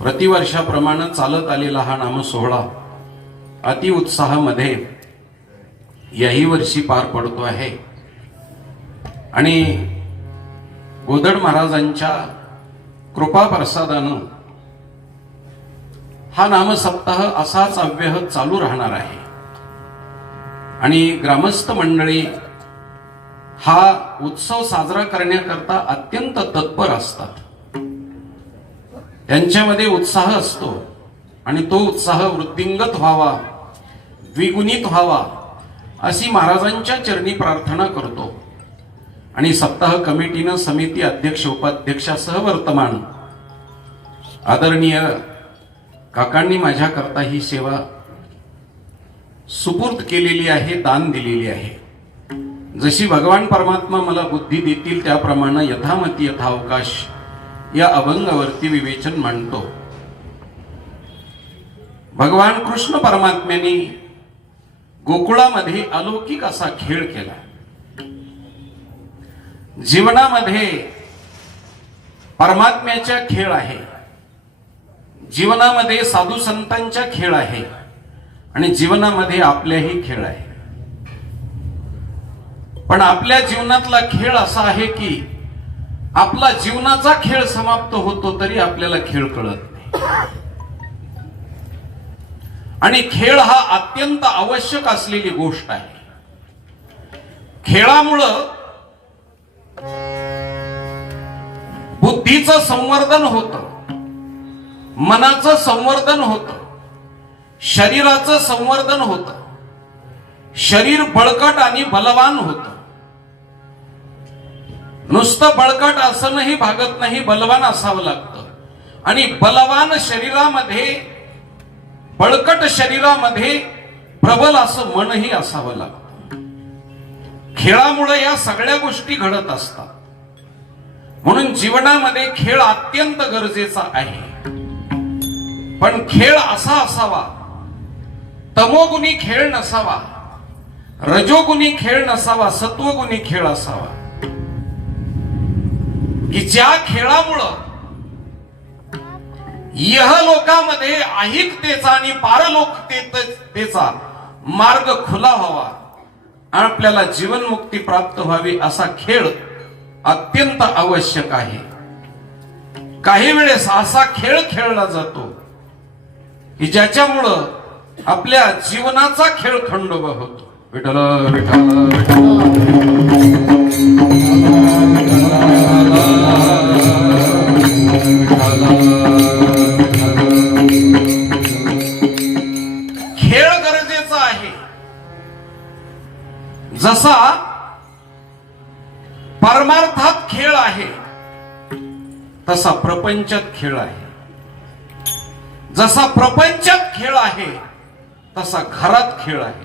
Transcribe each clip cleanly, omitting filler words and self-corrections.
प्रतिवर्षाप्रमाणे चालत आलेला हा नाम सोहळा अति उत्साहामध्ये याही वर्षी पार पडतो आहे आणि गोदड महाराजांच्या कृपा प्रसादानं हा नाम सप्ताह असाच अव्याहत चालू राहणार आहे आणि ग्रामस्थ मंडळी हा उत्सव साजरा करण्याकरता अत्यंत तत्पर असतात. त्यांच्यामध्ये उत्साह असतो आणि तो उत्साह वृद्धिंगत व्हावा, द्विगुणित व्हावा अशी महाराजांच्या चरणी प्रार्थना करतो. आणि सप्ताह कमिटीनं समिती अध्यक्ष उपाध्यक्षासह वर्तमान आदरणीय काकांनी माझ्याकरता ही सेवा सुपूर्द केलेली आहे, दान दिलेली आहे. जशी भगवान परमात्मा मला बुद्धी देतील त्याप्रमाणे यथामती यथावकाश या अभंगावरती विवेचन मांडतो. भगवान कृष्ण परमात्म्याने गोकुळामध्ये अलौकिक असा खेळ केला. जीवनामध्ये परमात्म्याच्या खेळ आहे, जीवनामध्ये साधू संतांच्या खेळ आहे आणि जीवनामध्ये आपल्याही खेळ आहे. पण आपल्या जीवनातला खेळ असा आहे की आपला जीवनाचा खेळ समाप्त होतो तरी आपल्याला खेळ कळत नाही. आणि खेळ हा अत्यंत आवश्यक असलेली गोष्ट आहे. खेळामुळं बुद्धीचं संवर्धन होतं, मनाचं संवर्धन होतं, शरीराचं संवर्धन होतं, शरीर बळकट आणि बलवान होतं. नुसतं बळकट असणंही भागत नाही, बलवान असावं लागतं. आणि बलवान शरीरामध्ये, बळकट शरीरामध्ये प्रबल असं मनही असावं लागतं. खेळामुळे या सगळ्या गोष्टी घडत असतात. म्हणून जीवनामध्ये खेळ अत्यंत गरजेचा आहे. पण खेळ असा असावा, तमोगुणी खेळ नसावा, रजोगुणी खेळ नसावा, सत्वगुणी खेळ असावा की ज्या खेळामुळं इहलोकामध्ये अहिकतेचा आणि पारलोकतेचा मार्ग खुला व्हावा, आपल्याला जीवनमुक्ती प्राप्त व्हावी असा खेळ अत्यंत आवश्यक आहे. काही वेळेस असा खेळ खेळला जातो की ज्याच्यामुळं आपल्या जीवनाचा खेळ खंडोबा होतो. विठ्ठल विठ्ठल खेळ गरजेचा आहे. जसा परमार्थात खेळ आहे तसा प्रपंचात खेळ आहे. जसा प्रपंचात खेळ आहे तसा घरात खेळ आहे.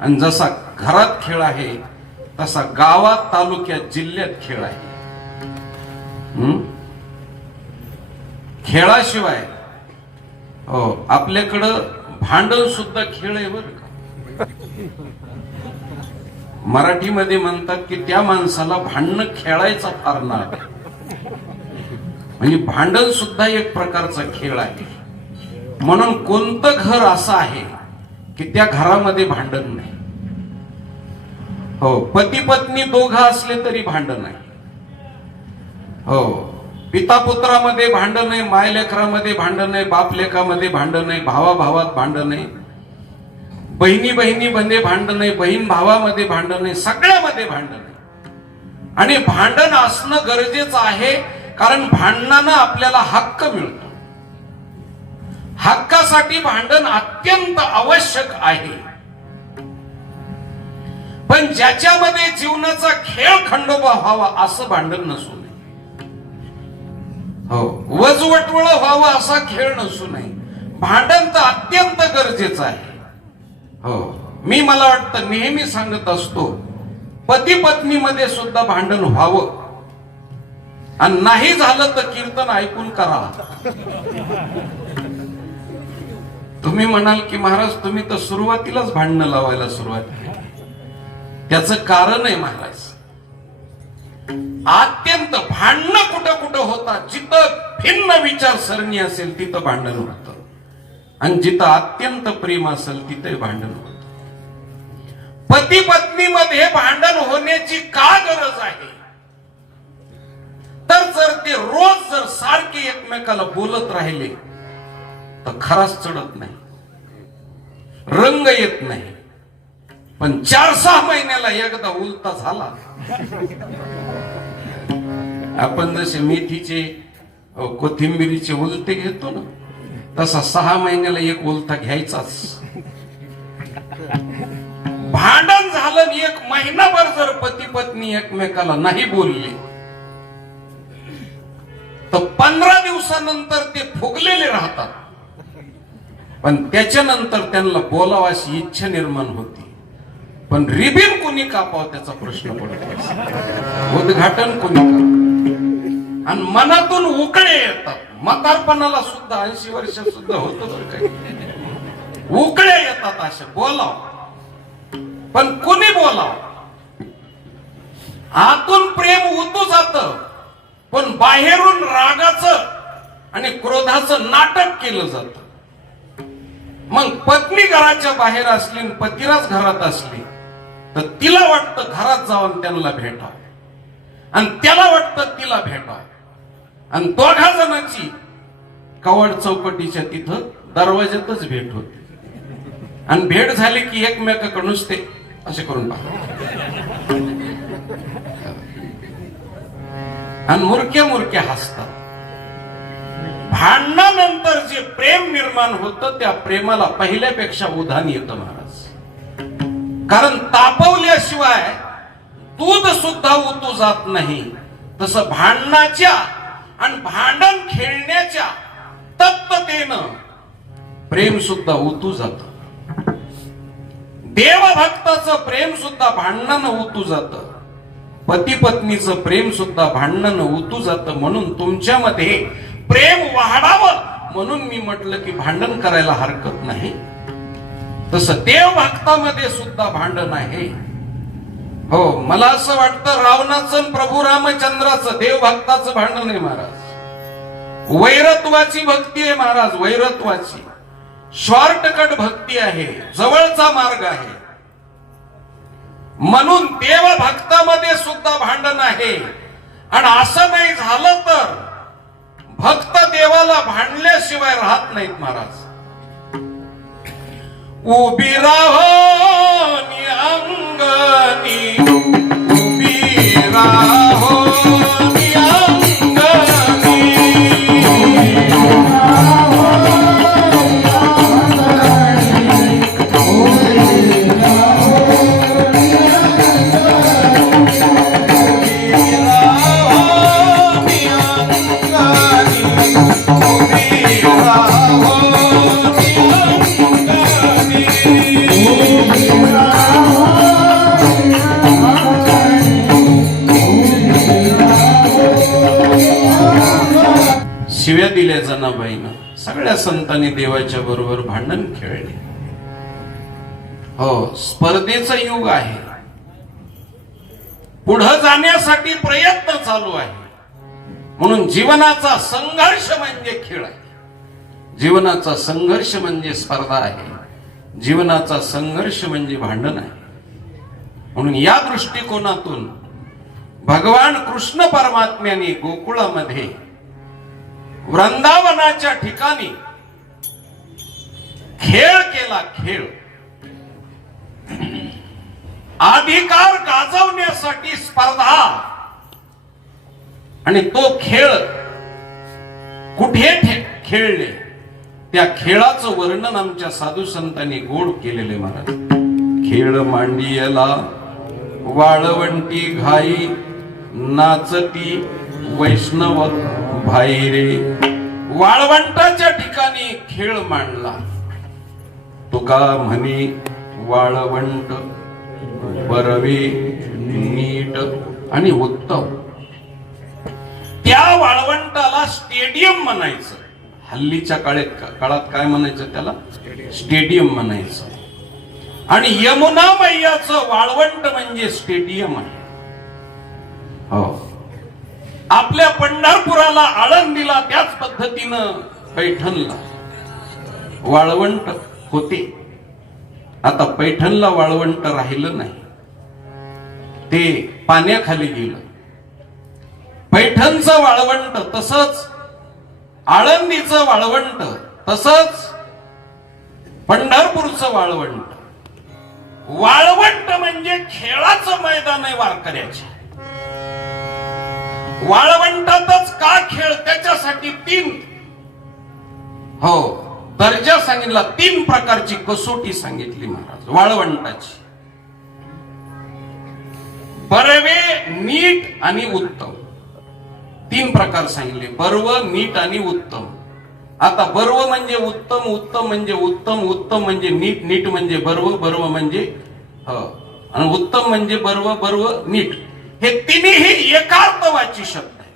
आणि जसा घरात खेळ आहे तसा गावात, तालुक्यात, जिल्ह्यात खेळ आहे. खेळाशिवाय हो आपल्याकडं भांडण सुद्धा खेळ आहे बरं का. मराठीमध्ये म्हणतात की त्या माणसाला भांडण खेळायचा फार नाद. म्हणजे भांडण सुद्धा एक प्रकारचा खेळ आहे. म्हणून कोणतं घर असं आहे की त्या घरामध्ये भांडण नाही. हो, पती पत्नी दोघं असले तरी भांडण नाही. हो, पिता पुत्रामध्ये भांडण आहे, माय लेकरामध्ये भांडण आहे, बाप लेकामध्ये भांडण आहे, भावा भावात भांडण आहे, बहिणी बहिणीमध्ये भांडण आहे, बहीण भावामध्ये भांडण आहे, सगळ्यामध्ये भांडण आहे. आणि भांडण असणं गरजेचं आहे कारण भांडणानं आपल्याला हक्क मिळतो. हक्कासाठी भांडण अत्यंत आवश्यक आहे. पण ज्याच्यामध्ये जीवनाचा खेळ खंडोबा व्हावा असं भांडण नसू नये. हो, वजवटवळ व्हावं असा खेळ नसू नये. भांडण तर अत्यंत गरजेचं आहे. हो, मला वाटतं नेहमी सांगत असतो पती पत्नीमध्ये सुद्धा भांडण व्हावं आणि नाही झालं तर कीर्तन ऐकून करा. तुम्ही म्हणाल की महाराज तुम्ही तर सुरुवातीलाच भांडणं लावायला सुरुवात केली. त्याचं कारण आहे महाराज, अत्यंत भांडणं कुठं कुठं होतात, जिथं भिन्न विचारसरणी असेल तिथं भांडण होतं, आणि जिथं अत्यंत प्रेम असेल तिथे भांडण होतं. पती पत्नीमध्ये भांडण होण्याची का गरज आहे? तर जर ते रोज जर सारखे एकमेकाला बोलत राहिले तर खराच चढत नाही, रंग येत नाही. पण 4-6 महिन्याला एकदा उलटा झाला, आपण जसे मेथीचे कोथिंबिरीचे उलटे घेतो ना, तसा 6 महिन्याला एक उलटा घ्यायचाच. भांडण झालं 1 महिनाभर जर पती पत्नी एकमेकाला नाही बोलले तर 15 दिवसानंतर ते फुगलेले राहतात. पण त्याच्यानंतर त्यांना बोलावं अशी इच्छा निर्माण होती, पण रिबीन कोणी कापावं त्याचा प्रश्न पडतो, उद्घाटन कोणी करावं. आणि मनातून उकळे येतात. म्हातारपणाला सुद्धा 80 वर्ष सुद्धा होतं बरं काही, उकळे येतात अशा बोलावं, पण कोणी बोलावं. आतून प्रेम उतू जात, पण बाहेरून रागाचं आणि क्रोधाचं नाटक केलं जातं. मग पत्नी घराच्या बाहेर असली आणि पतिराज घरात असली तर तिला वाटतं घरात जाऊन त्यांना भेटावं, आणि त्याला वाटतं तिला भेटावं, आणि दोघा जणांची कवड चौकटीच्या तिथं दरवाज्यातच भेट होते. आणि भेट झाली की एकमेकाकडे नुसते असे करून पाहतात आणि मुरक्या हसतात. भांडणानंतर जे प्रेम निर्माण होतं त्या प्रेमाला पहिल्यापेक्षा उधाण येतं महाराज. कारण तापवल्याशिवाय दूध सुद्धा उतू जात नाही, तसं भांडणाच्या आणि भांडण खेळण्याच्या तत्परतेनं प्रेम सुद्धा उतू जात. देवभक्ताचं प्रेम सुद्धा भांडणानं उतू जातं, पती पत्नीचं प्रेम सुद्धा भांडणानं उतू जातं. म्हणून तुमच्यामध्ये प्रेम वाढावं म्हणून मी म्हटलं की भांडण करायला हरकत नाही. तसं देवभक्तामध्ये सुद्धा भांडण आहे. हो, मला असं वाटतं रावणाचं प्रभू रामचंद्राचं देवभक्ताचं भांडण आहे महाराज. वैरत्वाची भक्ती आहे महाराज, वैरत्वाची शॉर्टकट भक्ती आहे, जवळचा मार्ग आहे. म्हणून देवभक्तामध्ये सुद्धा भांडण आहे. आणि असं नाही झालं तर भक्त देवाला भांडल्याशिवाय राहत नाहीत महाराज. उभी राहो अंगणी, उभी राहो शिव्या दिल्या जनाबाईनं. सगळ्या संतांनी देवाच्या बरोबर भांडण खेळले. हो, स्पर्धेचं युग आहे, पुढे जाण्यासाठी प्रयत्न चालू आहे. म्हणून जीवनाचा संघर्ष म्हणजे खेळ आहे, जीवनाचा संघर्ष म्हणजे स्पर्धा आहे, जीवनाचा संघर्ष म्हणजे भांडण आहे. म्हणून या दृष्टिकोनातून भगवान कृष्ण परमात्म्याने गोकुळामध्ये वृंदावनाच्या ठिकाणी खेळ केला. खेळ अधिकार गाजवण्यासाठी स्पर्धा, आणि तो खेळ कुठे खेळले त्या खेळाचं वर्णन आमच्या साधू संतांनी गोड केलेले महाराज. खेळ मांडियला वाळवंटी घाई, नाचती वैष्णव भाई रे. वाळवंटाच्या ठिकाणी खेळ मांडला. तुका म्हणे वाळवंट बरवे नीट आणि उत्तम. त्या वाळवंटाला स्टेडियम म्हणायचं. हल्लीच्या काळात काय म्हणायचं त्याला? स्टेडियम म्हणायचं. आणि यमुना मैयाचं वाळवंट म्हणजे स्टेडियम आहे. हो, आपल्या पंढरपुराला आळंदीला त्याच पद्धतीनं पैठणला वाळवंट होते. आता पैठणला वाळवंट राहिलं नाही, ते पाण्याखाली गेलं. पैठणचं वाळवंट तसंच, आळंदीचं वाळवंट तसंच, पंढरपूरचं वाळवंट. वाळवंट म्हणजे खेळाचं मैदान आहे वारकऱ्याचे. वाळवंटातच का खेळ, त्याच्यासाठी 3 दर्जा सांगितला, 3 प्रकारची कसोटी सांगितली महाराज वाळवंटाची. बरवे, नीट आणि उत्तम, 3 प्रकार सांगितले. बर्व, नीट आणि उत्तम. आता बर्व म्हणजे उत्तम, उत्तम म्हणजे उत्तम, उत्तम म्हणजे नीट, नीट म्हणजे बर्व, बर्व म्हणजे आणि उत्तम म्हणजे बर्व, बर्व नीट. हे तिन्ही एकार्थवाची शब्द आहे.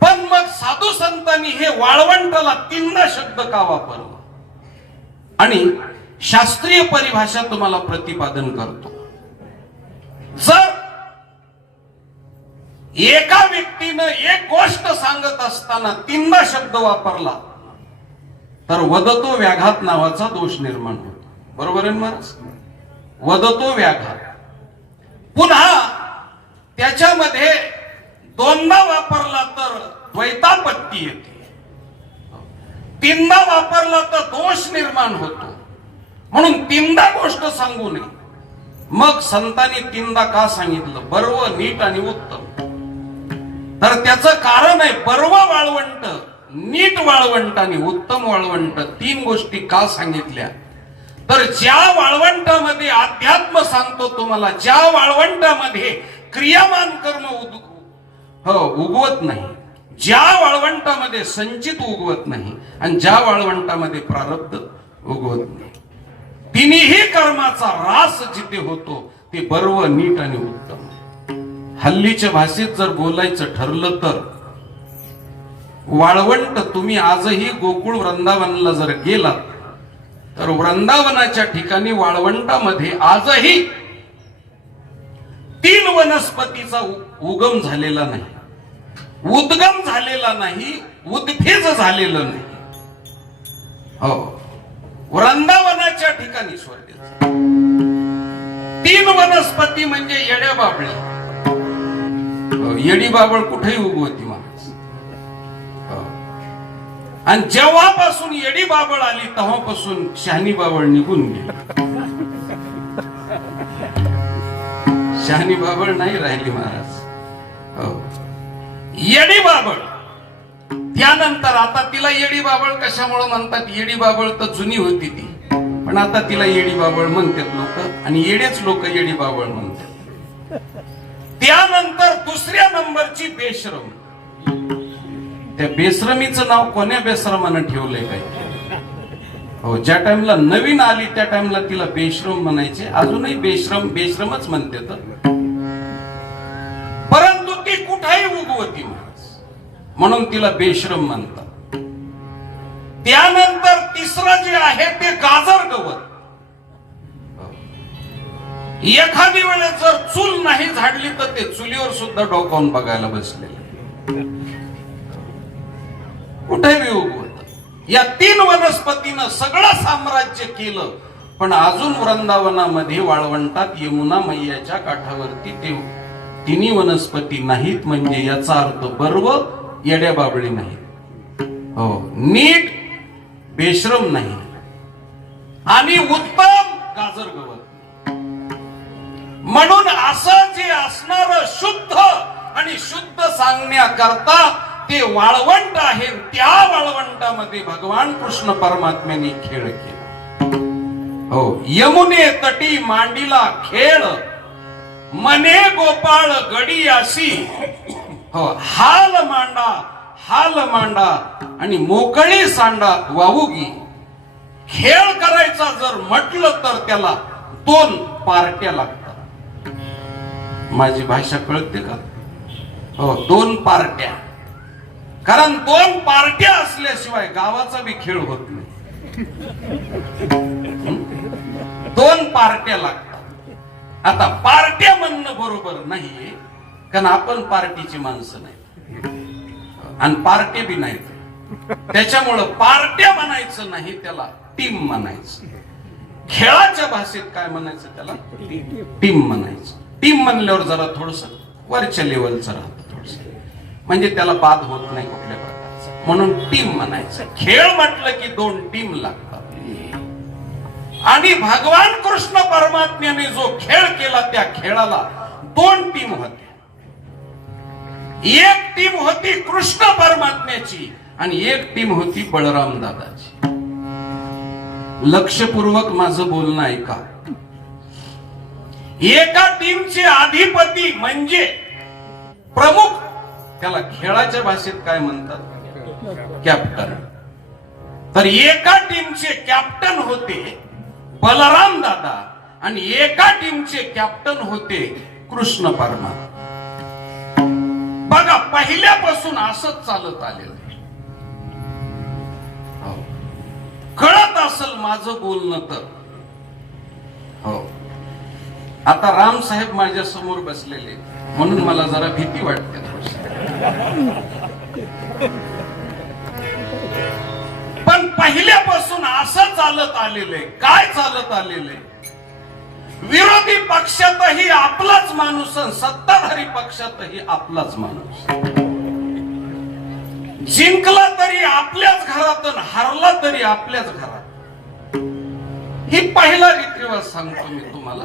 पण मग साधू संतांनी हे वाळवंटाला 3दा शब्द का वापरला? आणि शास्त्रीय परिभाषा तुम्हाला प्रतिपादन करतो. जर एका व्यक्तीनं एक गोष्ट सांगत असताना 3दा शब्द वापरला तर वदतो व्याघात नावाचा दोष निर्माण होतो. बरोबर आहे महाराज? वदतो व्याघात. पुन्हा त्याच्यामध्ये 2दा वापरला तर द्वैतापत्ती येते, 3दा वापरला तर दोष निर्माण होतो. म्हणून 3दा गोष्ट सांगू नये. मग संतांनी 3दा का सांगितलं? बर्व, नीट आणि उत्तम. तर त्याचं कारण आहे, बर्व वाळवंट, नीट वाळवंट आणि उत्तम वाळवंट 3 गोष्टी का सांगितल्या? तर ज्या वाळवंटामध्ये अध्यात्म सांगतो तुम्हाला, ज्या वाळवंटामध्ये क्रियामान कर्म उगवत नाही, ज्या वाळवंटामध्ये संचित उगवत नाही आणि ज्या वाळवंटामध्ये प्रारब्ध उगवत नाही, तिन्ही कर्माचा रास जिथे होतो ते बर्व, नीट आणि उत्तम. हल्लीच्या भाषेत जर बोलायचं ठरलं तर वाळवंट, तुम्ही आजही गोकुळ वृंदावनला जर गेलात तर वृंदावनाच्या ठिकाणी वाळवंटामध्ये आजही 3 वनस्पतीचा उगम झालेला नाही, उद्गम झालेला नाही, उद्भिज झालेलं नाही. हो, वृंदावनाच्या ठिकाणी स्वर्ग 3 वनस्पती म्हणजे येड्या बाबळी. येडी बाबळ कुठेही उगवती महाराज. आणि जेव्हापासून येडी बाबळ आली तेव्हापासून शहाणी बाबळ निघून गेली. शहाणी बाबळ नाही राहिली महाराज. येडी बाबळ. त्यानंतर आता तिला येडी बाबळ कशामुळे म्हणतात? येडी बाबळ तर जुनी होती ती, पण आता तिला येडी बाबळ म्हणतात लोक, आणि येडेच लोक येडी बाबळ म्हणतात. त्यानंतर 2ऱ्या नंबरची बेशरम. त्या बेशरमीचं नाव कोण्या बेशरमानं ठेवलंय काय? हो, ज्या टाइमला नवीन आली त्या टाइमला तिला बेशरम म्हणायचे. अजूनही बेशरम बेशरमच म्हणतात, परंतु ती कुठेही उगवती म्हणून तिला बेशरम म्हणतात. त्यानंतर 3रं जे आहे ते गाजर गवत. एखादी वेळेस जर चूल नाही झाडली तर ते चुलीवर सुद्धा डोकावून बघायला बसलेले, कुठेही उगवत. या 3 वनस्पतीनं सगळं साम्राज्य केलं. पण अजून वृंदावनामध्ये वाळवंटात यमुना मैयाच्या काठावरती ते 3 वनस्पती नाहीत. म्हणजे याचा अर्थ बर्व, येड्या बाबळी नाही, हो, नीट बेशरम नाही, आणि उत्तम गाजर गवत. म्हणून असं जे असणार शुद्ध आणि शुद्ध सांगण्याकरता ते वाळवंट आहे. त्या वाळवंटामध्ये भगवान कृष्ण परमात्म्याने खेळ केला. हो, यमुने तटी मांडीला खेळ, मने गोपाळ गडी अशी. हो, हाल मांडा, हाल मांडा आणि मोकळी सांडा वाहुगी. खेळ करायचा जर म्हटलं तर त्याला 2 पार्ट्या लागतात. माझी भाषा कळते का? हो, 2 पार्ट्या. कारण 2 पार्ट्या असल्याशिवाय गावाचा बी खेळ होत नाही. 2 पार्ट्या लागतात. आता पार्ट्या म्हणणं बरोबर नाही, कारण आपण पार्टीची माणसं नाही आणि पार्टी बी नाही. त्याच्यामुळं पार्ट्या म्हणायचं नाही, त्याला टीम म्हणायचं. खेळाच्या भाषेत काय म्हणायचं, त्याला टीम म्हणायचं. टीम म्हणल्यावर जरा थोडस वरच्या लेवलचं राहतं, थोडस म्हणजे त्याला बाद होत नाही कुठल्या प्रकारचं, म्हणून टीम म्हणायचं. खेळ म्हटलं की 2 टीम लागतात. आणि भगवान कृष्ण परमात्म्याने जो खेळ केला त्या खेळाला 2 टीम होत्या. एक टीम होती कृष्ण परमात्म्याची आणि एक टीम होती बळराम दादाची. लक्षपूर्वक माझं बोलणं ऐका. एका टीमचे अधिपती म्हणजे प्रमुख, त्याला खेळाच्या भाषेत काय म्हणतात, कॅप्टन. तर एका टीमचे कॅप्टन होते बलराम दादा आणि एका टीमचे कॅप्टन होते कृष्ण परमात्मा. बघा, पहिल्यापासून असंच चालत आलेलं. कळत असेल माझं बोलणं तर. हो, आता राम साहेब माझ्या समोर बसलेले म्हणून मला जरा भीती वाटते. पण पहिल्यापासून असं चालत आलेलं आहे. काय चालत आलेलं आहे? विरोधी पक्षातही आपलाच माणूस, सत्ताधारी पक्षातही आपलाच माणूस. जिंकला तरी आपल्याच घरात, हरला तरी आपल्याच घरात. ही पहिला रीतिरिवाज सांगतो मी तुम्हाला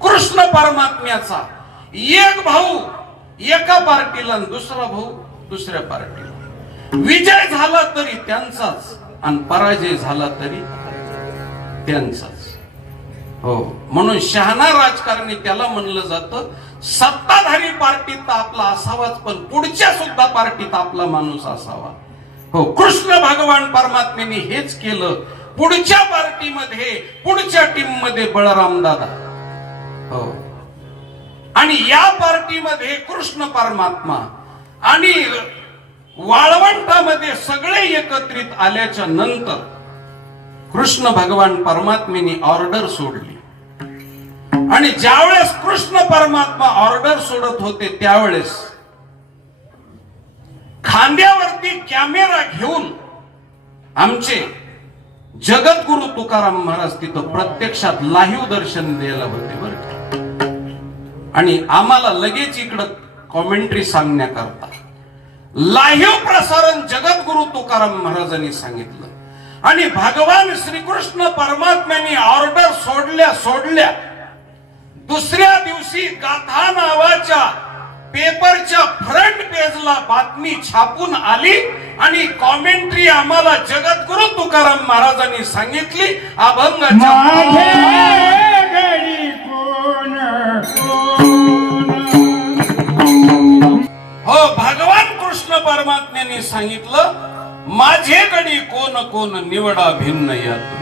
कृष्ण परमात्म्याचा. एक भाऊ एका पार्टीला, दुसरा भाऊ दुसऱ्या पार्टीला. विजय झाला तरी त्यांचाच आणि पराजय झाला तरी त्यांचाच. हो, म्हणून शहाणा राजकारणी त्याला म्हणलं जातं. सत्ताधारी पार्टीत आपला असावाच, पण पुढच्या सुद्धा पार्टीत आपला माणूस असावा. हो, कृष्ण भगवान परमात्म्याने हेच केलं. पुढच्या पार्टीमध्ये, पुढच्या टीम मध्ये बळराम दादा, हो, आणि या पार्टीमध्ये कृष्ण परमात्मा, आणि वाळवंटामध्ये सगळे एकत्रित आल्याच्या नंतर कृष्ण भगवान परमात्म्याने ऑर्डर सोडली. आणि ज्यावेळेस कृष्ण परमात्मा ऑर्डर सोडत होते त्यावेळेस खांद्यावरती कॅमेरा घेऊन आमचे जगद्गुरु तुकाराम महाराज तिथं प्रत्यक्षात लाईव्ह दर्शन द्यायला होते बरं का. आणि आम्हाला लगेच इकडं कॉमेंट्री सांगण्याकरता लाईव्ह प्रसारण जगद्गुरु तुकाराम महाराजांनी सांगितलं. आणि भगवान श्रीकृष्ण परमात्म्याने ऑर्डर सोडल्या दुसऱ्या दिवशी गाथा नावाच्या पेपरच्या फ्रंट पेजला बातमी छापून आली आणि कॉमेंट्री आम्हाला जगद्गुरु तुकाराम महाराजांनी सांगितली. अभंगाच्या हो, भगवान कृष्ण परमात्म्याने सांगितलं, माझे गडी कोण कोण निवडा भिन्न यातून.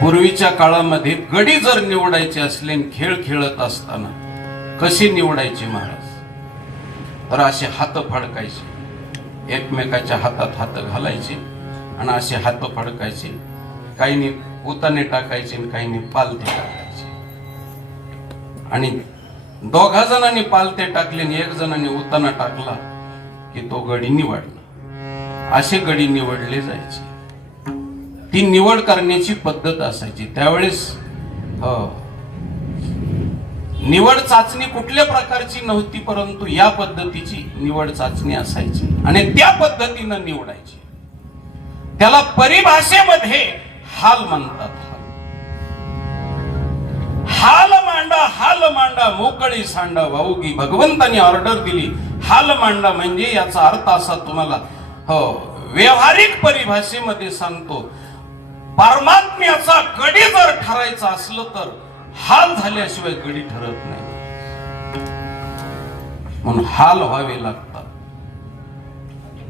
पूर्वीच्या काळामध्ये गडी जर निवडायचे असले, खेळ खेळत असताना कसे निवडायचे महाराज, तर असे हात फडकायचे, एकमेकाच्या हातात हात घालायचे आणि असे हात फडकायचे. काहींनी उताने टाकायचे आणि काहींनी पालथे टाकायचे. आणि 2 जणांनी पालथे टाकले आणि 1 जणांनी उताना टाकला की तो गडी निवडला. असे गडी निवडले जायचे. ती निवड करण्याची पद्धत असायची त्यावेळेस. निवड चाचणी कुठल्या प्रकारची नव्हती, परंतु या पद्धतीची निवड चाचणी असायची आणि त्या पद्धतीनं निवडायची. त्याला परिभाषेमध्ये हाल म्हणतात. हाल मांडा मोकळी सांडा वाऊगी. भगवंतांनी ऑर्डर दिली हाल मांडा, म्हणजे याचा अर्थ असा तुम्हाला व्यवहारिक परिभाषेमध्ये सांगतो. परमात्म्याचा गडी जर ठरायचा असलं तर हाल झाल्याशिवाय गडी ठरत नाही. म्हणून हाल व्हावे लागतात.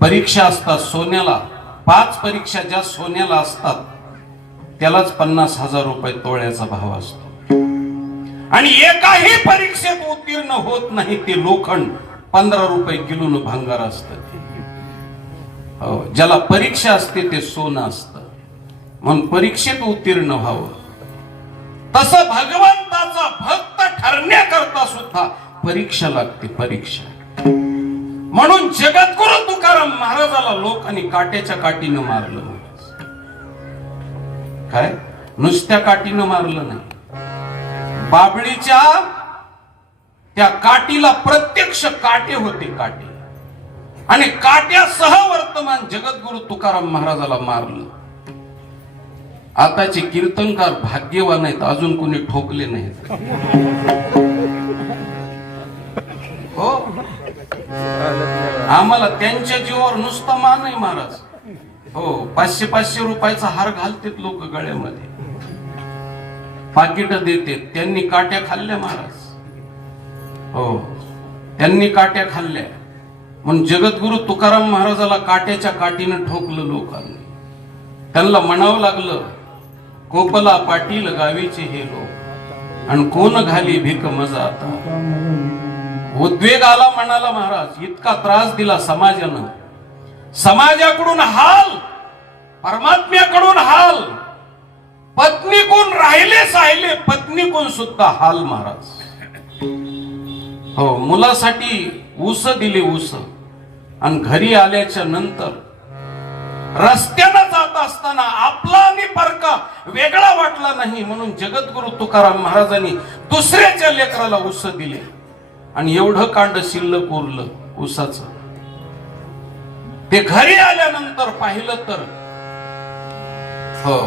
परीक्षा असतात सोन्याला, 5 परीक्षा ज्या सोन्याला असतात त्यालाच 50,000 रुपये तोळ्याचा भाव असतो. आणि एकाही परीक्षेत उत्तीर्ण होत नाही ते लोखंड 15 रुपये किलोनं भंगार असतं. ज्याला परीक्षा असते ते सोनं असतं. म्हणून परीक्षेत उत्तीर्ण व्हावं. तसं भगवंताचा भक्त ठरण्याकरता सुद्धा परीक्षा लागते, परीक्षा. म्हणून जगद्गुरु तुकाराम महाराजाला लोकांनी काट्याच्या काठीनं मारलं. काय नुसत्या काठीनं मारलं नाही, बाबळीच्या त्या काठीला प्रत्यक्ष काटे होते, काटे, आणि काट्यासह वर्तमान जगद्गुरु तुकाराम महाराजाला मारलं. आताचे कीर्तनकार भाग्यवान आहेत, अजून कोणी ठोकले नाहीत. हो, आम्हाला त्यांच्या जीवावर नुसता मान आहे महाराज. हो, 500-500 रुपयाचा हार घालतात लोक गळ्यामध्ये, पाकिट देते. त्यांनी काट्या खाल्ल्या महाराज. हो, त्यांनी काट्या खाल्ल्या. म्हणून जगद्गुरु तुकाराम महाराजाला काट्याच्या काठीनं ठोकलं लोकांनी. त्यांना म्हणावं लागलं, कोपला पाटील गावीचे हे लोक, आणि कोण घाली भीक मजा आता. उद्वेग आला म्हणाला महाराज, इतका त्रास दिला समाजानं, समाजाकडून हाल, परमात्म्याकडून हाल, पत्नीकडून राहिले पत्नीकडून सुद्धा हाल महाराज. हो, मुलासाठी ऊस दिले, ऊस, आणि घरी आल्याच्या नंतर रस्त्यानं जात असताना आपला आणि परका वेगळा वाटला नाही, म्हणून जगद्गुरु तुकाराम महाराजांनी दुसऱ्याच्या लेकराला ऊस दिले, आणि एवढं कांड शिल्लक उरलं ऊसाचं. ते घरी आल्यानंतर पाहिलं तर हो,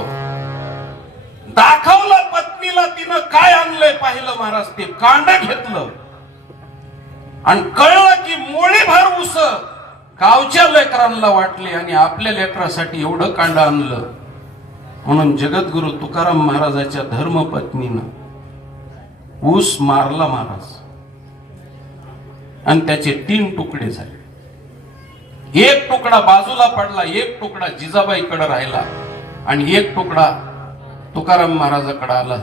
दाखवलं पत्नीला तिनं काय आणलंय पाहिलं महाराज. ते कांड घेतलं आणि कळलं की मोळीभर ऊस गावच्या लेकरांना वाटले, आणि आपल्या लेकरासाठी एवढं कांड आणलं. म्हणून जगद्गुरु तुकाराम महाराजाच्या धर्मपत्नीनं ऊस मारला महाराज, आणि त्याचे 3 तुकडे झाले. एक तुकडा बाजूला पडला, एक तुकडा जिजाबाईकडे राहिला, आणि एक तुकडा तुकाराम महाराजाकडे आला.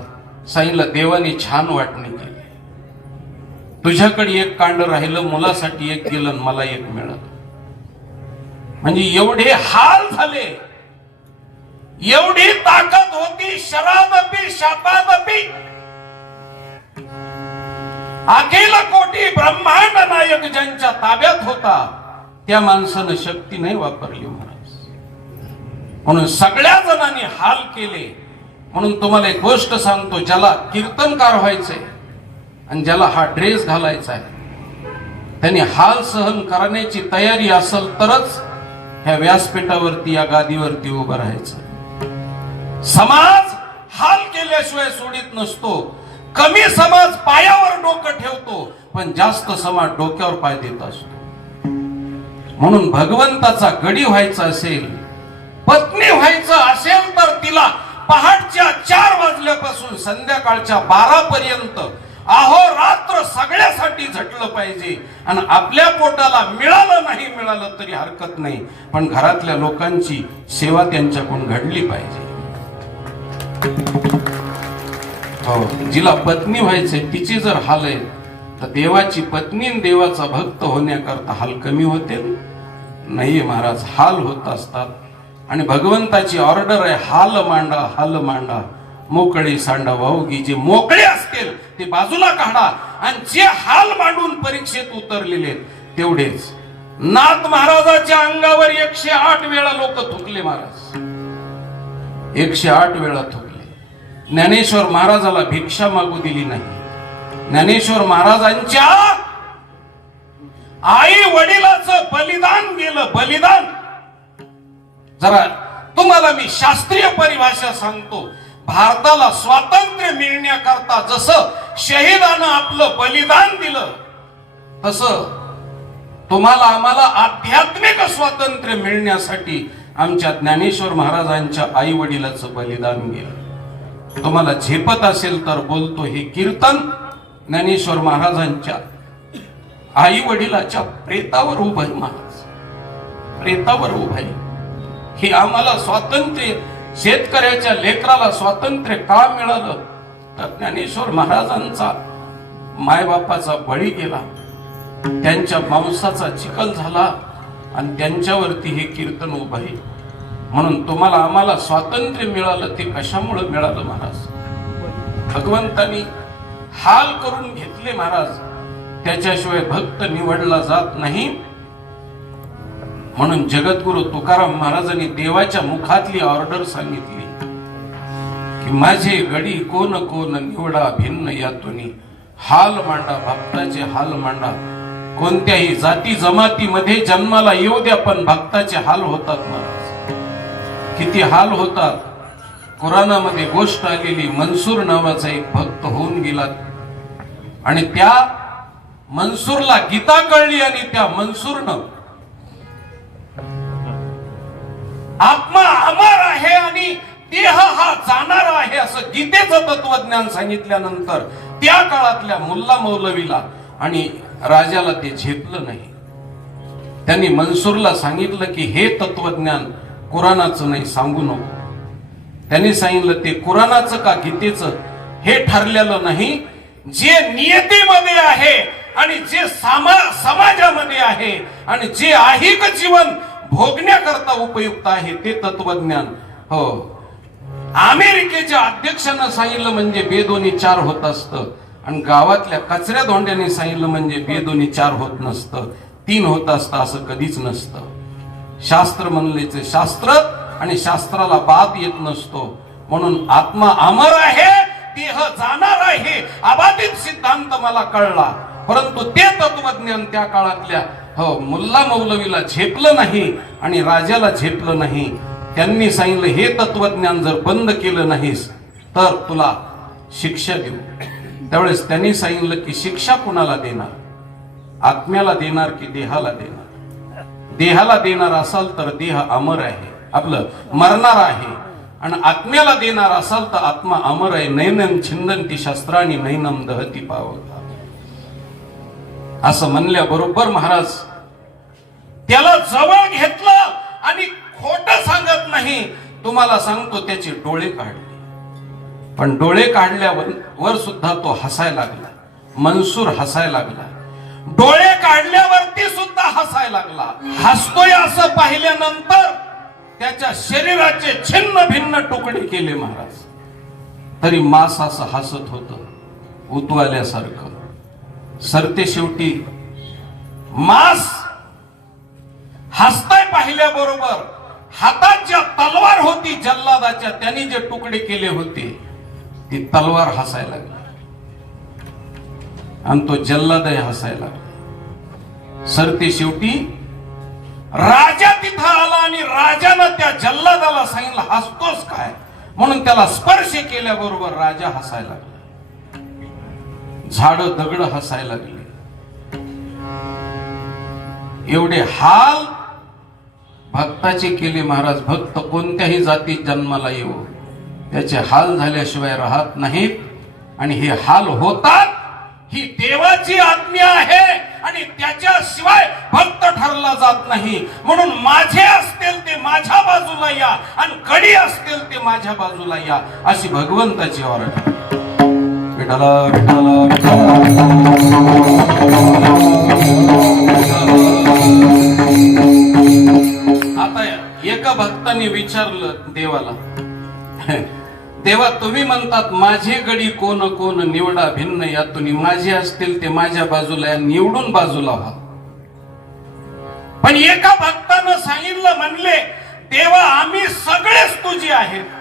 सांगितलं, देवाने छान वाटणी केली, तुझ्याकडे एक कांड राहिलं, मुलासाठी एक गेलं, मला एक मिळालं. म्हणजे एवढे हाल झाले, एवढी ताकद होती. शरादपी शापादपी अखिल कोटी ब्रह्मांड नायक ज्यांच्या ताब्यात होता, त्या माणसानं शक्ती नाही वापरली महाराज. म्हणून सगळ्या जणांनी हाल केले. म्हणून तुम्हाला एक गोष्ट सांगतो, ज्याला कीर्तनकार व्हायचंय आणि ज्याला हा ड्रेस घालायचा आहे, त्यांनी हाल सहन करण्याची तयारी असेल तरच ह्या व्यासपीठावरती, या गादीवरती उभं राहायचं. समाज हाल केल्याशिवाय सोडित नसतो. कमी समाज पायावर डोकं ठेवतो, पण जास्त समाज डोक्यावर पाय देत असतो. म्हणून भगवंताचा गडी व्हायचा असेल, पत्नी व्हायचं असेल, तर तिला पहाटच्या 4 वाजल्यापासून संध्याकाळच्या 12 पर्यंत अहोरात्र सगळ्यासाठी झटलं पाहिजे. आणि आपल्या पोटाला मिळालं नाही मिळालं तरी हरकत नाही, पण घरातल्या लोकांची सेवा त्यांच्याकडून घडली पाहिजे. हो, जिला पत्नी व्हायचे तिची जर हाल आहे, तर देवाची पत्नी देवाचा भक्त होण्याकरता हाल कमी होते नाही महाराज, हाल होत असतात. आणि भगवंताची ऑर्डर आहे, हाल मांडा, हाल मांडा, मोकळे सांडा वाहुगी. जे मोकळे असतील ते बाजूला काढा, आणि जे हाल मांडून परीक्षेत उतरलेले तेवढेच. नाथ महाराजाच्या अंगावर 108 वेळा लोक थुकले महाराज, 108 वेळा थुकले. ज्ञानेश्वर महाराजाला भिक्षा मागू दिली नाही. ज्ञानेश्वर महाराजांच्या आई वडिलाचं बलिदान गेलं, बलिदान. जरा तुम्हाला मी शास्त्रीय परिभाषा सांगतो. भारताला स्वातंत्र्य मिळण्याकरता जसं शहीदानं आपलं बलिदान दिलं, तसं तुम्हाला आम्हाला आध्यात्मिक स्वातंत्र्य मिळण्यासाठी आमच्या ज्ञानेश्वर महाराजांच्या आई वडिलाचं बलिदान गेलं. तुम्हाला झेपत असेल तर बोलतो, हे कीर्तन ज्ञानेश्वर महाराजांच्या आई वडिलाच्या प्रेतावर उभं आहे महाराज, प्रेतावर उभं आहे. हे आम्हाला स्वातंत्र्य, शेतकऱ्याच्या लेकराला स्वातंत्र्य का मिळालं, तर ज्ञानेश्वर महाराजांचा मायबापाचा बळी गेला, त्यांच्या मांसाचा चिखल झाला, आणि त्यांच्यावरती हे कीर्तन उभं आहे. म्हणून तुम्हाला आम्हाला स्वातंत्र्य मिळालं ते कशामुळे मिळालं महाराज? भगवंतानी हाल करून घेतले महाराज. त्याच्याशिवाय भक्त निवडला जात नाही. म्हणून जगद्गुरु तुकाराम महाराजांनी देवाच्या मुखातली ऑर्डर सांगितली की माझे गडी कोण कोण निवडा भिन्न यातुनी. हाल मांडा, भक्ताचे हाल मांडा. कोणत्याही जाती जमातीमध्ये जन्माला येऊ द्या, पण भक्ताचे हाल होतात महाराज. किती हाल होतात. कुराणामध्ये गोष्ट आलेली, मनसूर नावाचा एक भक्त होऊन गेला आणि त्या मनसूरला गीता कळली आणि त्या मनसूरनं आत्मा अमर आहे आणि देह हा जाणार आहे असं गीतेचं तत्वज्ञान सांगितल्यानंतर त्या काळातल्या मुल्ला मौलवीला आणि राजाला ते झेपलं नाही. त्यांनी मनसूरला सांगितलं की हे तत्वज्ञान कुराणाचं नाही, सांगू नको. त्यांनी सांगितलं ते कुराणाचं का गीतेचं हे ठरलेलं नाही. जे नियतीमध्ये आहे आणि जे समाजामध्ये आहे आणि जे ऐहिक जीवन भोगण्याकरता उपयुक्त आहे ते तत्वज्ञान. हो, अमेरिकेच्या अध्यक्षांना सांगितलं म्हणजे बेदोनी 4 होत असतं आणि गावातल्या कचऱ्या धोंड्याने सांगितलं म्हणजे बेदोनी 4 होत नसतं, 3 होत असतं. असं कधीच नसतं. शास्त्र म्हणलेचे शास्त्र आणि शास्त्राला बाद येत नसतो. म्हणून आत्मा अमर आहे, देह जाणार आहे, अबाधित सिद्धांत मला कळला. परंतु ते तत्वज्ञान त्या काळातल्या मुल्ला मौलवीला झेपलं नाही आणि राजाला झेपलं नाही. त्यांनी सांगितलं हे तत्वज्ञान जर बंद केलं नाहीस तर तुला शिक्षा देऊ. त्यावेळेस त्यांनी सांगितलं की शिक्षा कुणाला देणार, आत्म्याला देणार की देहाला देणार. देहाला देणार असाल तर देह अमर आहे, आपलं मरणार आहे. आणि आत्म्याला देणार असाल तर आत्मा अमर आहे. नैनम छिंदंती शस्त्राणी नैनम दहती पावता. असं म्हणल्याबरोबर महाराज त्याला जवळ घेतलं आणि खोट सांगत नाही, तुम्हाला सांगतो त्याचे डोळे काढले. पण डोळे काढल्यावर सुद्धा तो हसायला लागला. मनसूर हसायला लागला. डोळे काढल्यावरती सुद्धा हसायला लागला. हसतोय असं पाहिल्यानंतर त्याच्या शरीराचे छिन्न भिन्न तुकडे केले महाराज. तरी मांस असं हसत होत उतवाल्यासारखं. सरते शेवटी मांस हसताय पाहिल्याबरोबर हातात ज्या तलवार होती जल्लादाच्या, त्यांनी जे तुकडे केले होते ती तलवार हसायला लागली आणि तो जल्लादही हसायला लागला. सरते शेवटी राजा तिथं आला आणि राजानं त्या जल्लादाला सांगितलं हसतोस काय, म्हणून त्याला स्पर्श केल्याबरोबर राजा हसायला लागला. झाड दगड हसायला लागले. एवढे हाल भक्ताचे केले महाराज. भक्त कोणत्याही जातीत जन्माला येऊ त्याचे हाल झाल्याशिवाय राहत नाहीत आणि हे हाल होतात. ही देवाची आज्ञा आहे आणि त्याच्याशिवाय भक्त ठरला जात नाही. म्हणून माझे असतील ते माझ्या बाजूला या आणि कडी असतील ते माझ्या बाजूला या, अशी भगवंताची ऑर्डर. विठ्ठला विठ्ठला आता एका भक्ताने विचारलं देवाला, देवा तुम्ही म्हणतात माझे गडी कोण कोण निवडा भिन्न यातून. माझे असतील ते माझ्या बाजूला, निवडून बाजूला व्हा. पण एका भक्तानं सांगितलं, म्हणले देवा आम्ही सगळेच तुझे आहेत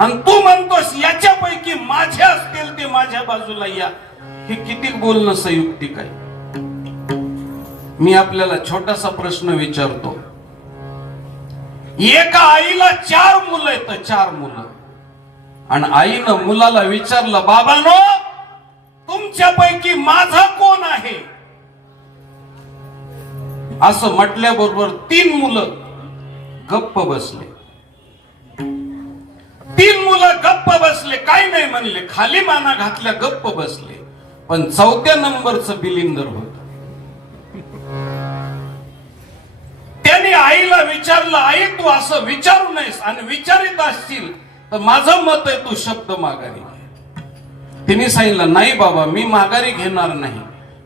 आणि तू म्हणतोस याच्यापैकी माझे असतील ते माझ्या बाजूला या. हे किती बोलणं संयुक्तिक आहे. मी आपल्याला छोटासा प्रश्न विचारतो. एका आईला 4 मुलं आहेत, 4 मुलं, आणि आईनं मुलाला विचारलं बाबांनो तुमच्यापैकी माझा कोण आहे. असं म्हटल्याबरोबर 3 मुलं गप्प बसले. 3 मुलं गप्प बसले, काही नाही म्हणले, खाली माना घातल्या गप्प बसले. पण 4थ्या नंबरचं बिलिंदर होत. त्याने आईला विचारलं आई तू असं विचारू नयेस आणि विचारित असशील तर माझं मत आहे तू शब्द माघारी घे. तिने सांगितलं नाही बाबा मी माघारी घेणार नाही.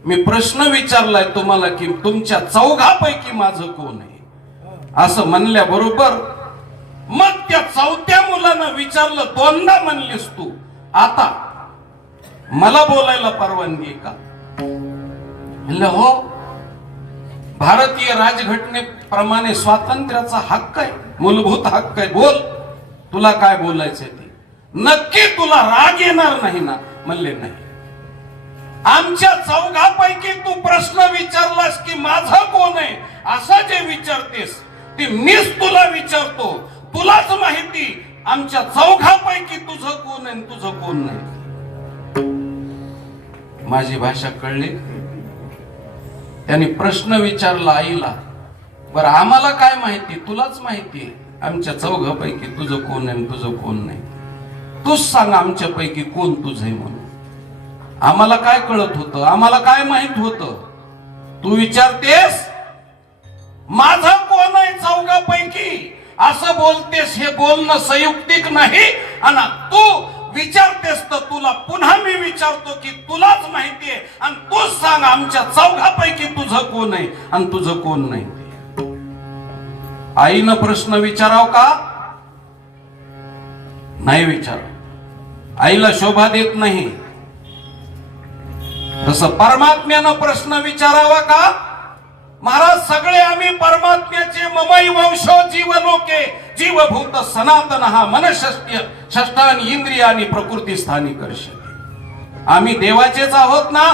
मी प्रश्न विचारलाय तुम्हाला की तुमच्या 4घापैकी माझं कोण आहे. असं म्हणल्याबरोबर मग त्या 4थ्या मुलानं विचारलं 2दा म्हणलीस तू, आता मला बोलायला परवानगी का. म्हणलं हो, भारतीय राजघटनेप्रमाणे स्वातंत्र्याचा हक्क आहे, मूलभूत हक्क आहे, बोल तुला काय बोलायचंय ते. नक्की तुला राग येणार नाही ना? म्हणले नाही. आमच्या चौघापैकी तू प्रश्न विचारलास की माझं कोण आहे असं जे विचारतेस ते मीच तुला विचारतो. तुलाच माहिती आमच्या चौघापैकी तुझं कोण आहे तुझं कोण नाही. माझी भाषा कळली. त्यांनी प्रश्न विचारला आईला, बरं आम्हाला काय माहिती? तुलाच माहिती आमच्या चौघापैकी तुझं कोण आहे तुझं कोण नाही. तूच सांग आमच्यापैकी कोण तुझं आहे म्हणून. आम्हाला काय कळत होतं? आम्हाला काय माहित होतं? तू विचारतेस माझं कोण आहे चौघापैकी असं बोलतेस, हे बोलणं संयुक्तिक नाही. आणि तू विचारतेस तर तुला पुन्हा मी विचारतो की तुलाच माहिती आहे आणि तूच सांग आमच्या चौघापैकी तुझं कोण आहे आणि तुझं कोण नाही. आईनं प्रश्न विचाराव का? नाही विचार. आईला शोभा देत नाही. तसं परमात्म्यानं प्रश्न विचारावा का? महाराज सगळे आम्ही परमात्म्याचे ममई वंशो जीवलोके जीवभूत सनातन हा मनषष्ट्य षष्ठानी इंद्रियानी प्रकृती स्थानी कर्षते. आम्ही देवाचेच आहोत ना.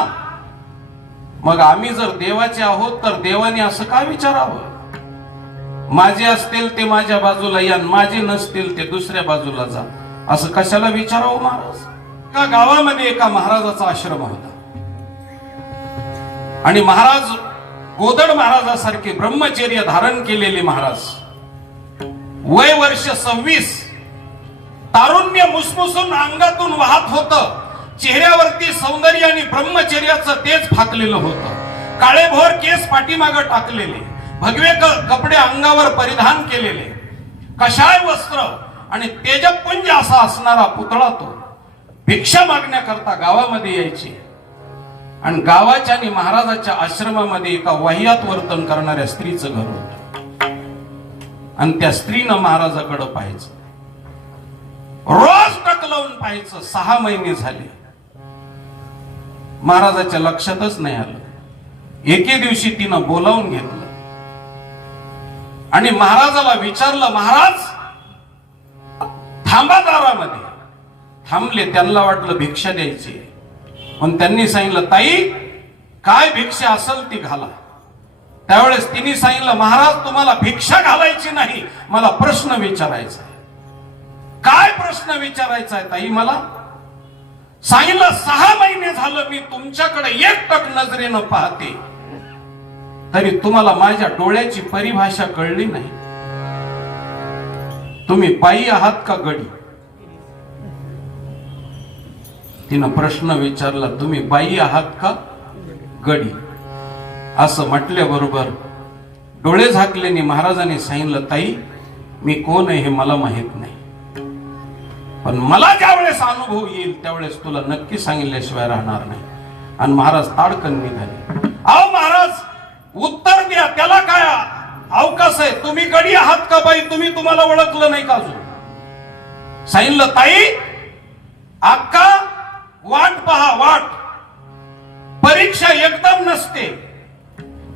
मग आम्ही जर देवाचे आहोत तर देवाने असं का विचारावं? माझे असतील ते माझ्या बाजूला या, माझे नसतील ते दुसऱ्या बाजूला जा, असं कशाला विचारावं महाराज? एका गावामध्ये एका महाराजाचा आश्रम होता आणि महाराज गोदड महाराजासारखे ब्रह्मचर्य धारण केलेले महाराज, वय वर्ष 26, तारुण्य मुसमुसून अंगातून वाहत होतं. चेहऱ्यावरती सौंदर्य आणि ब्रह्मचर्याचं तेज फाकलेलं होतं. काळेभोर केस पाठीमागं टाकलेले, भगवे कपडे अंगावर परिधान केलेले, कशाय वस्त्र आणि तेजपुंज असा असणारा पुतळा तो भिक्षा मागण्याकरता गावामध्ये यायचे. आणि गावाच्या आणि महाराजाच्या आश्रमामध्ये एका वाह्यात वर्तन करणाऱ्या स्त्रीचं घर होतं आणि त्या स्त्रीनं महाराजाकडे पाहायचं, रोज टक लावून पाहायचं. 6 महिने झाले. महाराजाच्या लक्षातच नाही आलं. एके दिवशी तिनं बोलावून घेतलं आणि महाराजाला विचारलं, महाराज थांबा दारामध्ये. थांबले. त्यांना वाटलं भिक्षा द्यायची, पण त्यांनी सांगितलं ताई काय भिक्षा असेल ती घाला. त्यावेळेस तिने सांगितलं, महाराज तुम्हाला भिक्षा घालायची नाही, मला प्रश्न विचारायचा आहे. काय प्रश्न विचारायचा आहे ताई मला? सांगितलं 6 महिने झालं मी तुमच्याकडे एकटक नजरेनं पाहते, तरी तुम्हाला माझ्या डोळ्याची परिभाषा कळली नाही. तुम्ही बाई आहात का गडी? तिनं प्रश्न विचारला, तुम्ही बाई आहात का गडी? असं म्हटल्याबरोबर डोळे झाकल्याने महाराजांनी सांगितलं, ताई मी कोण आहे हे मला माहित नाही, पण मला ज्यावेळेस अनुभव येईल त्यावेळेस तुला नक्की सांगितल्याशिवाय राहणार नाही. आणि महाराज ताडकन निघाले. अहो महाराज उत्तर द्या, त्याला काय अवकाश आहे? तुम्ही गडी आहात का बाई? तुम्हाला ओळखलं नाही का अजून? सांगितलं, ताई अक्का वाट पहा, वाट. परीक्षा एकदम नसते,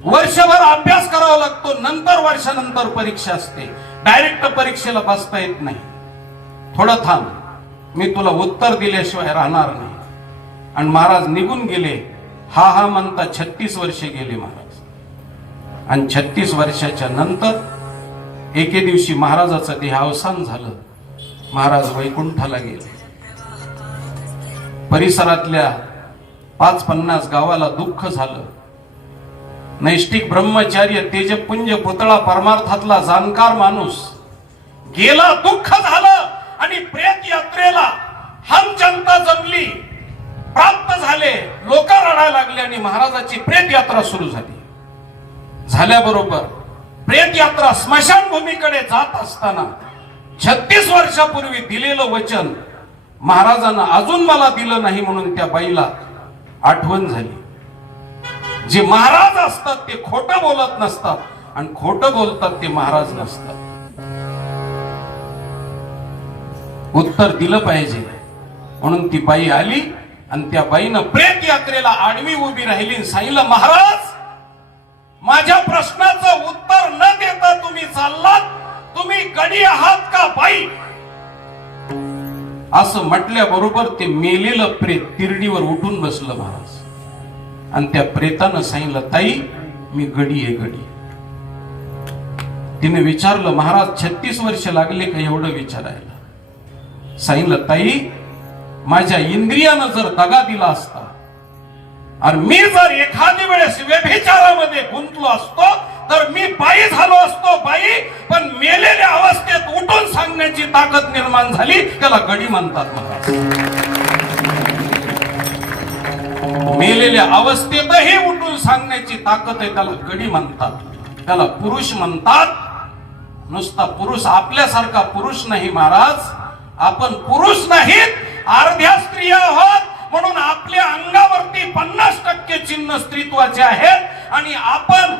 वर्षभर अभ्यास करावा लागतो, नंतर वर्षानंतर परीक्षा असते. डायरेक्ट परीक्षेला बसता येत नाही. थोडं थांब, मी तुला उत्तर दिल्याशिवाय राहणार नाही. आणि महाराज निघून गेले. हा हा म्हणता 36 वर्षे गेले महाराज. आणि 36 वर्षाच्या नंतर एके दिवशी महाराजाचं देहावसान झालं. महाराज वैकुंठाला गेले. परिसरातल्या 5-50 गावाला दुःख झालं. नैष्टिक ब्रह्मचार्य तेजपुंज पुतळा परमार्थातला जाणकार माणूस गेला, दुःख झालं. आणि प्रेत यात्रेला हम जनता जमली, प्राप्त झाले, लोक रडायला लागले आणि महाराजाची प्रेत यात्रा सुरू झाली. झाल्याबरोबर प्रेत यात्रा स्मशानभूमीकडे जात असताना 36 वर्षापूर्वी दिलेलं वचन महाराजांना अजून मला दिलं नाही म्हणून त्या बाईला आठवण झाली. जे महाराज असतात ते खोटं बोलत नसतात आणि खोटं बोलतात ते महाराज नसतात. उत्तर दिलं पाहिजे म्हणून ती बाई आली आणि त्या बाईनं प्रेत यात्रेला आडवी उभी राहिली आणि सांगितलं, महाराज माझ्या प्रश्नाचं उत्तर न देता तुम्ही चाललात, तुम्ही गडी आहात का बाई? असं म्हटल्याबरोबर ते मेलेलं प्रेत तिरडीवर उठून बसलं महाराज. आणि त्या प्रेतानं सांगितलं, ताई मी गडी आहे गडी. तिने विचारलं, महाराज 36 वर्ष लागले का एवढं विचारायला? सांगितलं, ताई माझ्या इंद्रियानं जर दगा दिला असता आणि मी जर एखादी वेळेस व्यभिचारामध्ये गुंतलो असतो तर मी बाई झालो असतो बाई. पण मेलेल्या अवस्थेत उठून सांगण्याची ताकद निर्माण झाली, त्याला गडी म्हणतात महाराज. मेलेल्या अवस्थेतही उठून सांगण्याची ताकद आहे, त्याला गडी म्हणतात, त्याला पुरुष म्हणतात. नुसता पुरुष आपल्यासारखा पुरुष नाही महाराज, आपण पुरुष नाहीत, अर्ध्या स्त्रिया आहोत. म्हणून आपल्या अंगावरती 50% चिन्ह स्त्रीत्वाचे आहेत आणि आपण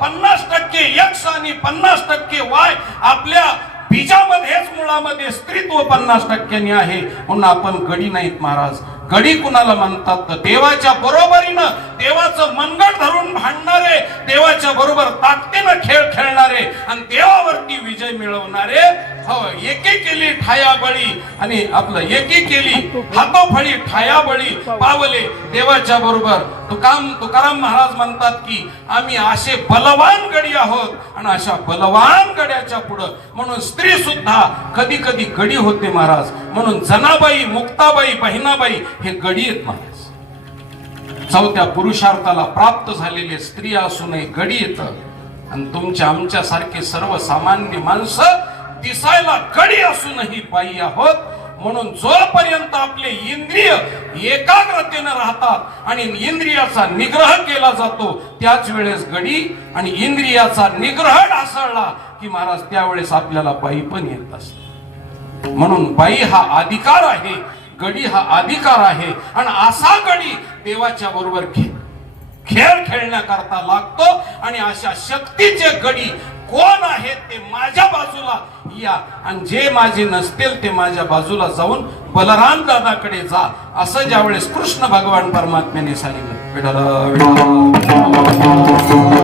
50% यक्ष आणि 50% वाय आपल्या बीजामध्येच मुळामध्ये स्त्रीत्व 50% आहे. म्हणून आपण गडी नाहीत महाराज. गडी कुणाला म्हणतात तर देवाच्या बरोबरीनं देवाचं मनगट धरून भांडणारे, देवाच्या बरोबर ताकदीनं खेळ खेळणारे आणि देवावरती विजय मिळवणारे. एकी केली ठाया बळी आणि आपलं एकी केली हातोफळी ठाया बळी पावले देवाच्या बरोबर. तुकाराम महाराज म्हणतात की आम्ही असे बलवान गडी आहोत आणि अशा बलवान गड्याच्या पुढं म्हणून स्त्री सुद्धा कधी कधी गडी होते महाराज. म्हणून जनाबाई, मुक्ताबाई, बहिणाबाई हे गडी आहेत महाराज. चौथ्या पुरुषार्थाला प्राप्त झालेले स्त्री असूनही गडी येत. आणि तुमच्या आमच्या सारखे सर्वसामान्य माणसं दिसायला गडी असूनही बाई आहोत. म्हणून जोपर्यंत आपले इंद्रिय एकाग्रतेने राहतात आणि इंद्रियाचा निग्रह केला जातो त्याच वेळेस गडी, आणि इंद्रियाचा निग्रह ढासळला की महाराज त्यावेळेस आपल्याला बाई पण येत असते. म्हणून बाई हा अधिकार आहे, गडी हा अधिकार आहे. आणि असा गडी देवाच्या बरोबर खेळ खेळण्याकरता लागतो. आणि अशा शक्तीचे गडी कोण आहेत ते माझ्या बाजूला या, आणि जे माझे नसतील ते माझ्या बाजूला जाऊन बलराम दादाकडे जा, असं ज्यावेळेस कृष्ण भगवान परमात्म्याने सांगितलं.